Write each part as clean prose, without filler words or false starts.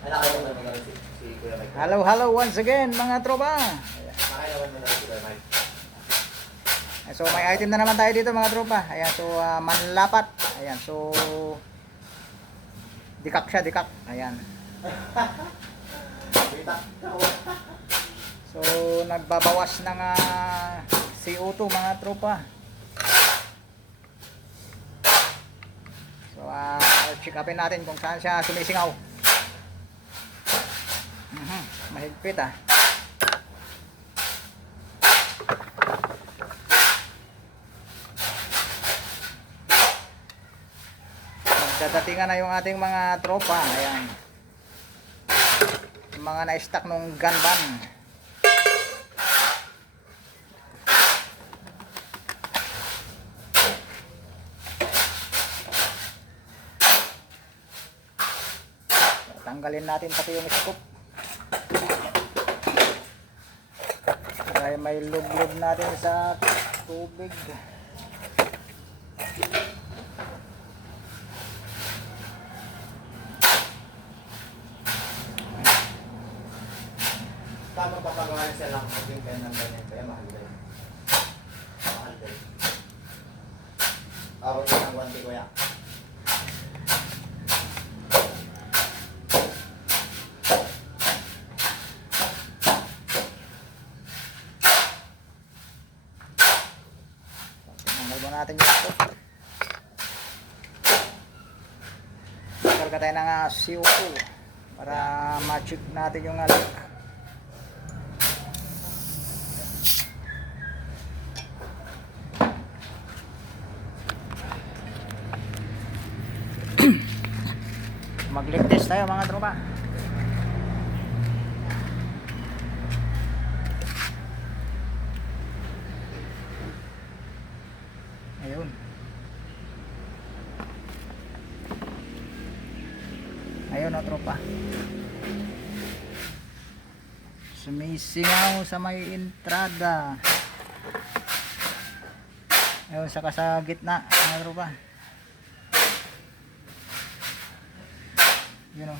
Ay, nakailan naman na si Kuya Mike. Hello, hello once again mga tropa. Nakailan naman na si Kuya Mike. So may item na naman tayo dito mga tropa. Ayan, so manlapat. Ayan, so dikak siya, dikak. Ayan. So nagbabawas ng CO2 mga tropa. So check upin natin kung saan siya sumisingaw. Mahigpit Dadatingan na yung ating mga tropa. Ayan. Yung mga na-stack nung gun van. Tanggalin natin pati yung scoop. Dahil may lug-lug natin sa tubig. Tama papagawa siya lang maging ganyan ganyan. Kaya mahal din. Mahal din. Abot din ang 1K Kuya. Tanggal natin yung scoop. Karga tayo ng CO2 para ma-check natin yung alak. Mag-leak test tayo mga tropa. Ayun. Ayun o tropa. Sumisingaw sa may entrada. Ayun, saka sa gitna mga tropa. Yun o.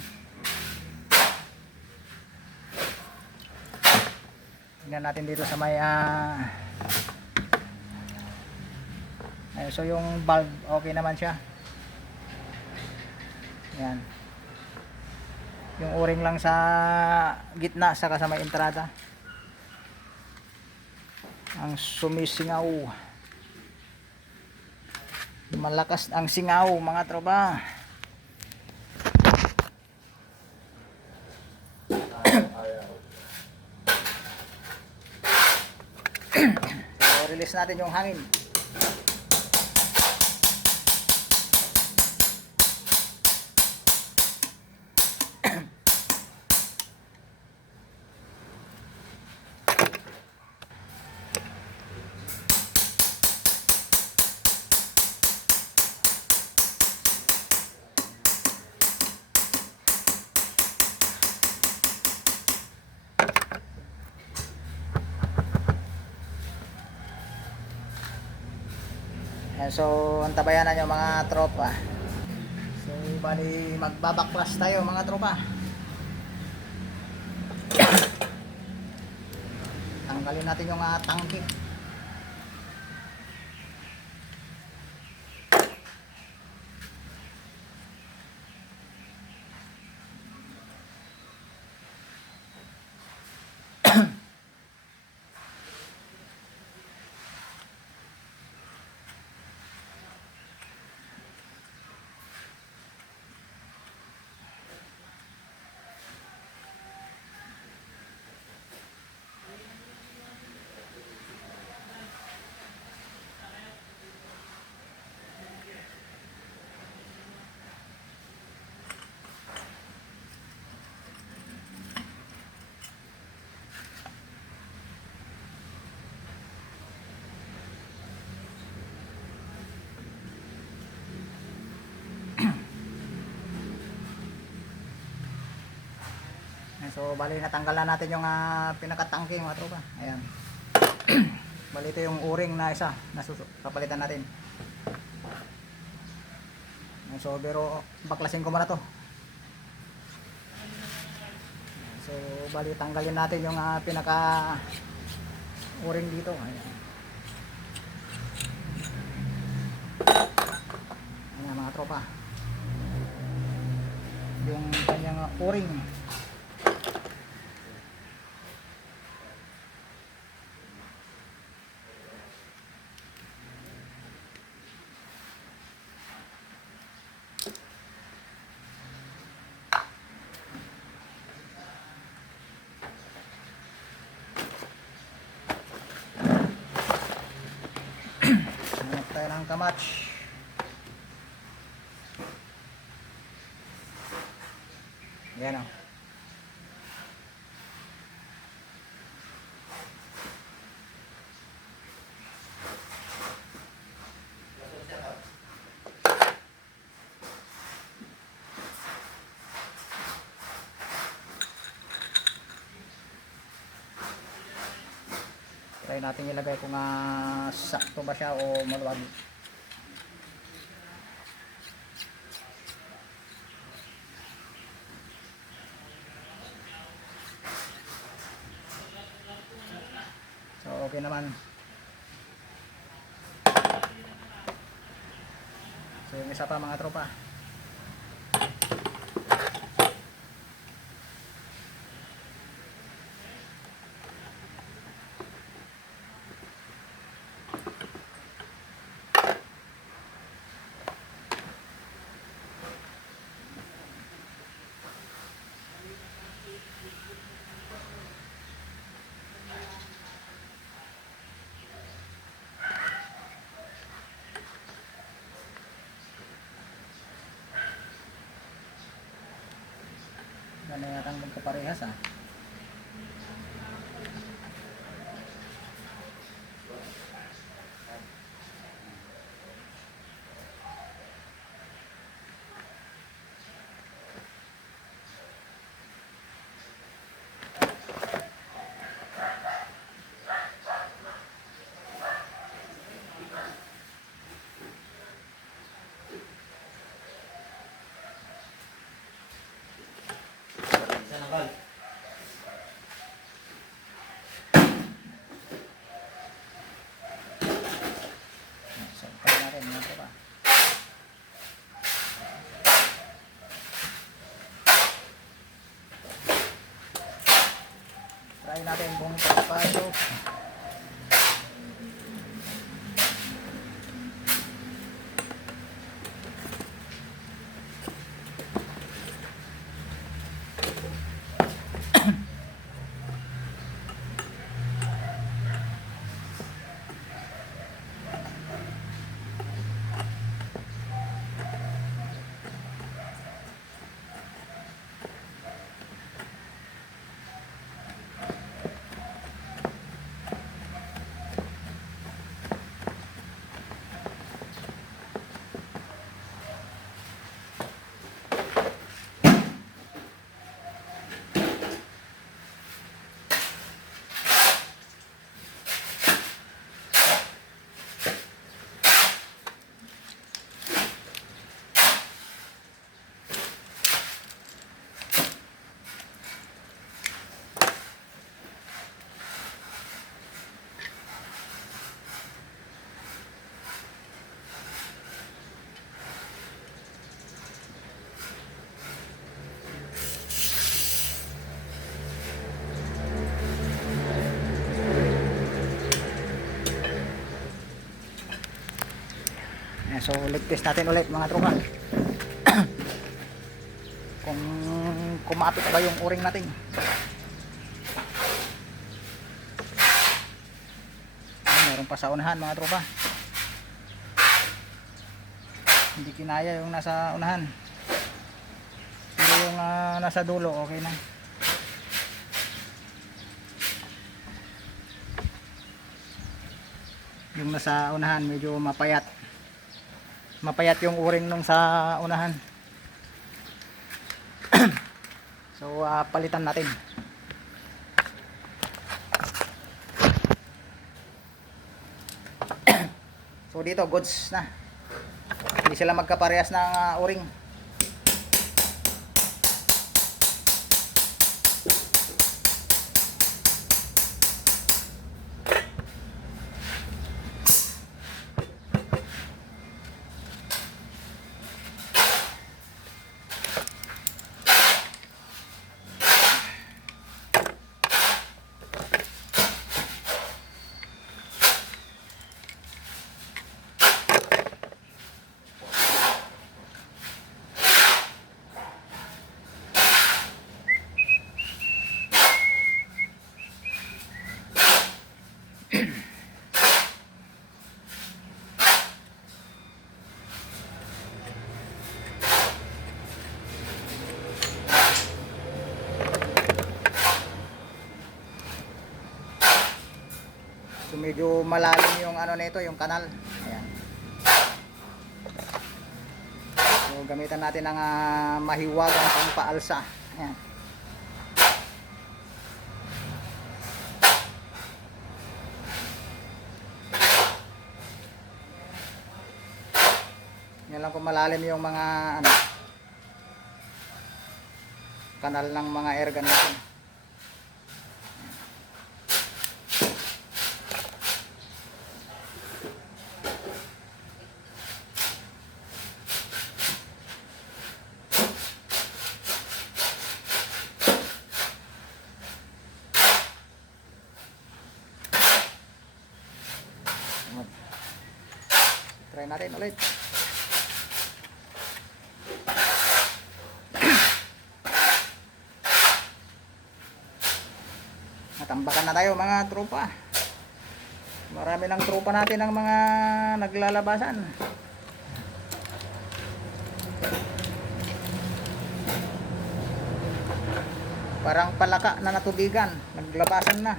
Tingnan natin dito sa may ayun, so yung valve okay naman siya. Yan. Yung o-ring lang sa gitna saka sa may entrada ang sumisingaw. Malakas ang singaw mga tropa. So release natin yung hangin. So antabayan na nyo mga tropa. So bali magbabaklas tayo mga tropa. Tanggalin natin yung tangke. So bali natanggal na natin yung pinakatangke mga tropa. Ayan. Bali ito yung o-ring na isa na papalitan natin. So pero baklasin ko muna to. bali tanggalin natin yung pinaka o-ring dito. Ayan. Ayan mga tropa. Yung kanyang o-ring. Hanap tayo ng kamatch. Ayan o. Try natin ilagay kung sakto ba siya o maluwag. So okay naman. So yung isa pa mga tropa. Ano yata ang magkaparehas Isa ng val. So try natin mga tropa. Try natin kung papasok. So ulit test natin ulit mga tropa. Kung kumapit ba yung o-ring natin. Meron pa sa unahan mga tropa. Hindi kinaya yung nasa unahan. Pero yung nasa dulo okay na. Yung nasa unahan medyo mapayat. Mapayat yung o-ring nung sa unahan. So palitan natin. So dito goods na. Hindi sila magkaparehas ng o-ring. So medyo malalim yung ano nito, yung kanal. Ayan. So gamitan natin ng mahiwagang pampaalsa. Ayan. Yan lang kung malalim yung mga ano, kanal ng mga airgun natin. Try natin ulit. Natambakan na tayo mga tropa. Marami ng tropa natin ang mga naglalabasan. Parang palaka na natubigan, naglabasan na.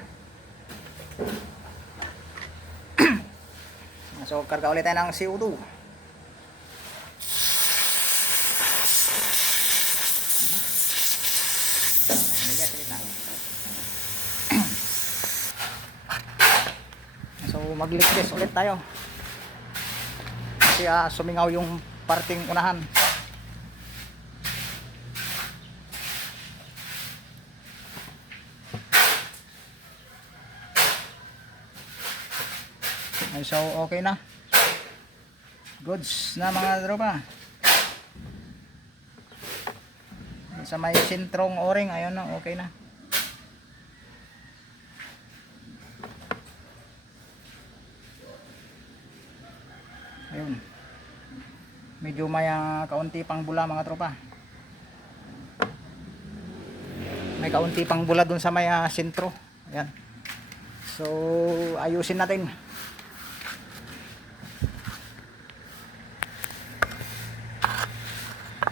So karga ulit tayo ng CO2. So magligpis ulit tayo. Kasi sumingaw yung parting unahan. So okay na. Goods na mga tropa. Sa may sentrong o-ring, ayun na, okay na. Ayun. Medyo may kaunti pang bula mga tropa. May kaunti pang bula dun sa may sentro. Ayan. So ayusin natin.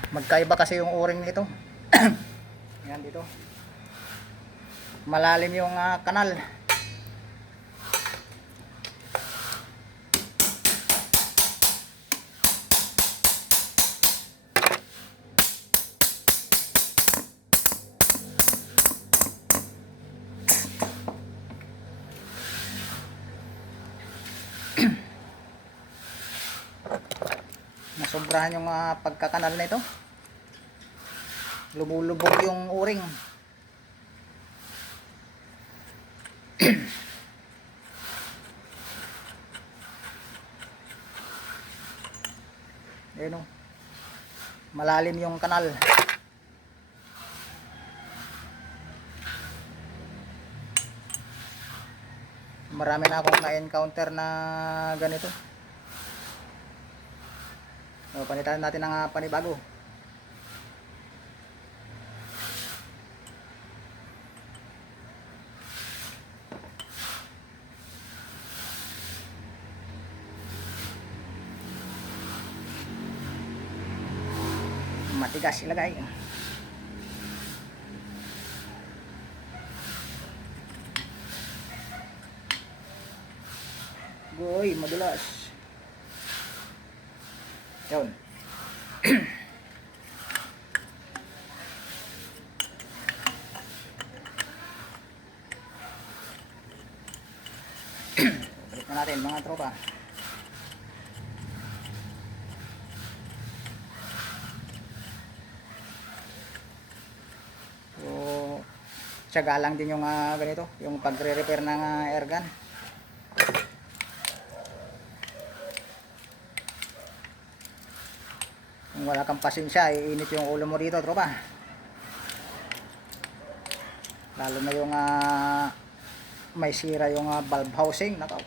Magkaiba kasi yung o-ring nito. Ayan dito. Malalim yung kanal. Nasobrahan yung pagkakanal na ito. Lumulubog yung o-ring. Ayun o. Malalim yung kanal. Marami na akong na-encounter na ganito. So, panitan natin ng panibago. Matigas ilagay. Goy, madulas. Yun. Balik na natin mga tropa. So, tiyaga lang din yung ganito, yung pagre-repair ng airgun. Kung wala kang pasensya, iinit yung ulo mo dito, tropa. Lalo na yung may sira yung valve housing. Nakaw.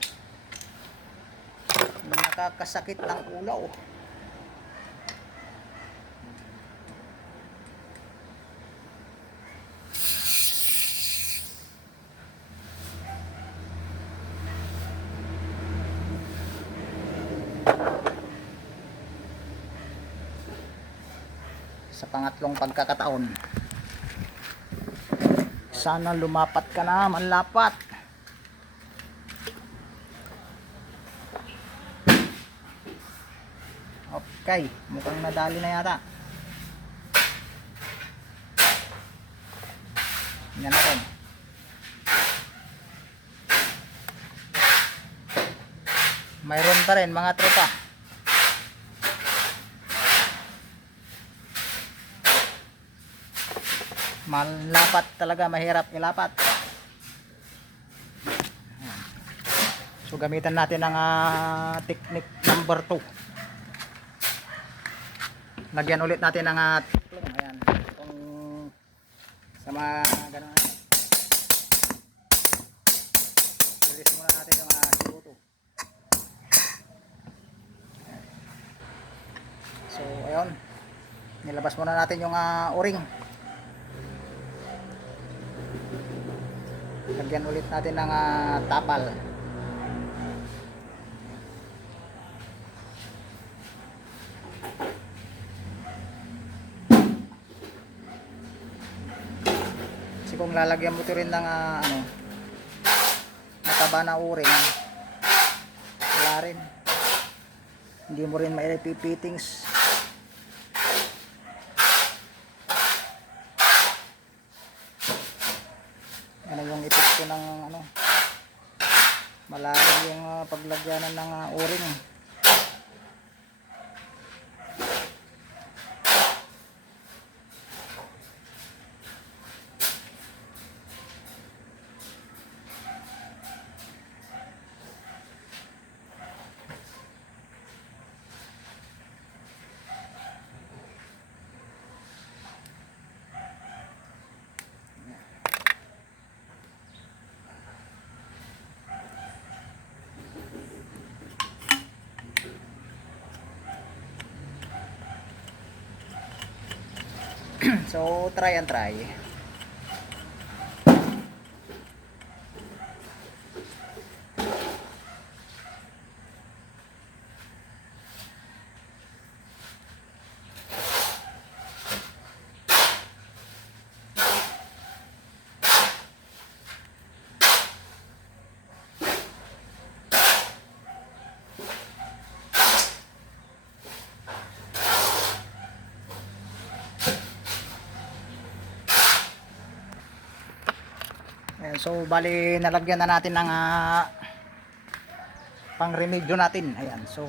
Nakakasakit ng ulo. Sa pangatlong pagkakataon. Sana lumapat ka na, manlapat. Okay, mukhang nadali na yata. Yan natin. Mayroon pa rin mga tropa. Malapat talaga, mahirap ilapat. So gamitan natin ang technique number 2. Lagyan ulit natin ng tiklong. Ayan. Itong sa mga ganun. Release muna natin yung siruto. So ayun. Nilabas muna natin yung o-ring. Lagyan ulit natin ng tapal. Kasi kung lalagyan mo ito rin ng mataba na o-ring, wala rin. Hindi mo rin maipipittings. Ano yung epekto ng malalim yung paglagyanan ng o-ring. So try and try. Ayan, so bali nalagyan na natin ng pang remedyo natin. Ayan, so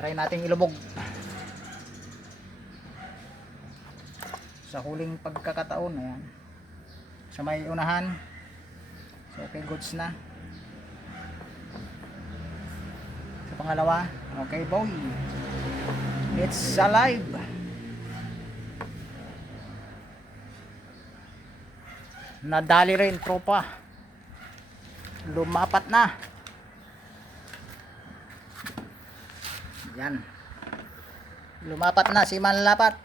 try nating ilubog sa huling pagkakataon. Ayan, sa may unahan. So okay, goods na. Sa pangalawa, okay boy, it's alive. Nadali rin tropa, lumapat na. Yan, lumapat na si Manlapat.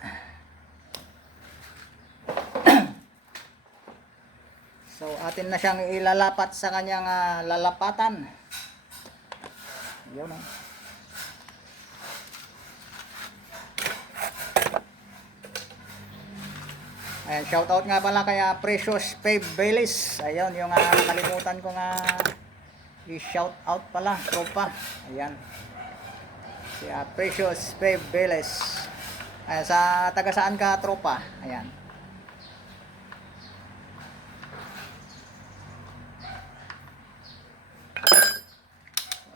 So atin na siyang ilalapat sa kanyang lalapatan. Yun o. Ayan, shout out nga pala kay Precious Fave Baylis. Ayun, yung nakalimutan ko nga i-shout out pala, tropa. Ayan. Si Precious Fave Baylis. Ayan, sa taga saan ka, tropa? Ayan.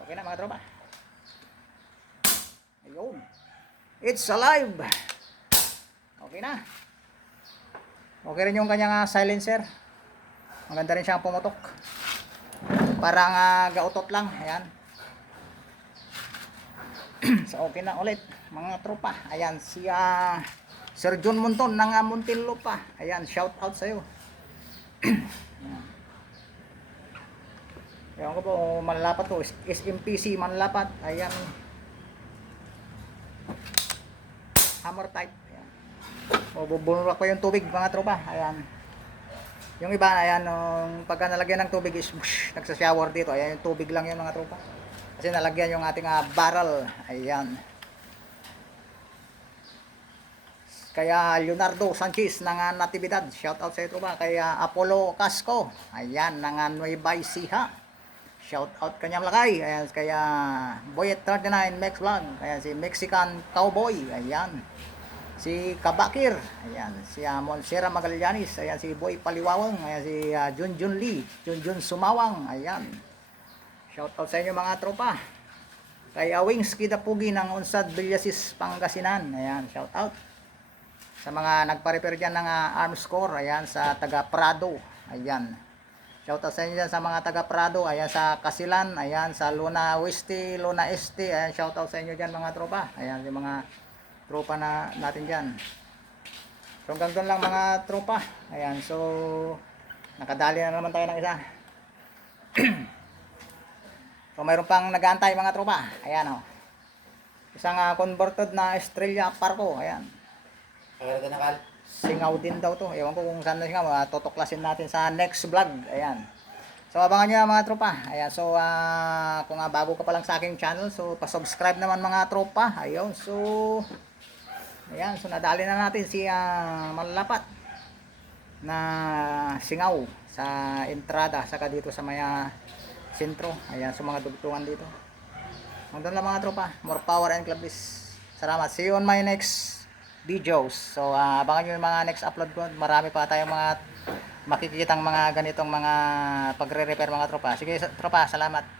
Okay na mga tropa. Ayun. It's alive. Okay na. Okay rin yung kanyang silencer. Maganda rin siyang pumutok. Parang gautot lang. Ayan. So okay na ulit mga tropa. Ayan si Sir John Monton ng Muntinlupa. Ayan, shout out sa iyo. Ayan ko po, Manlapat to. SMPC Manlapat. Ayan. Hammer type. O bubulak pa yung tubig mga tropa. Ayan. Yung iba, ayan, pagka nalagyan ng tubig is nagsa-shower dito. Ayan, yung tubig lang yun mga tropa. Kasi nalagyan yung ating barrel. Ayan. kaya Leonardo Sanchez ng Natividad, shout out sa iyo tropa. Kaya Apollo Casco, ayan, ng Nueva Ecija, shout out kanya malakay. Ayan, kaya Boyet 39 Mex Vlog, ayan, si Mexican Cowboy, ayan, si Kabakir, ayan, si Monsera Magallanes, ayan, si Boy Paliwawang, ayan, si Junjun Lee, Junjun Sumawang, ayan, shout out sa inyo mga tropa. Kay Wings Kidapugi ng Unsad Villasis Pangasinan, ayan, shout out sa mga nagpa-repair dyan ng arms core, ayan, sa taga Prado, ayan, shout out sa inyo dyan sa mga taga Prado, ayan, sa Kasilan, ayan, sa Luna Oeste, Luna Este, ayan, shout out sa inyo dyan mga tropa, ayan, yung mga tropa na natin dyan. So hanggang doon lang mga tropa, ayan, so nakadali na naman tayo ng isa. So mayroon pang nag-aantay mga tropa, ayan o, isang converted na Estrella Parco, ayan, Kaya ka nakal. singaw din daw to. Ewan ko kung saan na singaw. Tutuklasin natin sa next vlog. Ayan. So abangan nyo mga tropa. Ayan. So kung bago ka pa lang sa aking channel, so pa-subscribe naman mga tropa. Ayun. So ayan. So nadali na natin si malalapat na singaw sa entrada saka dito sa maya sentro. Ayan. So mga dugtungan dito. Hanggang lang mga tropa. More power and club is. Salamat. See you on my next videos. So abangan nyo yung mga next upload ko. Marami pa tayong mga makikitang mga ganitong mga pagre-repair mga tropa. Sige tropa, salamat.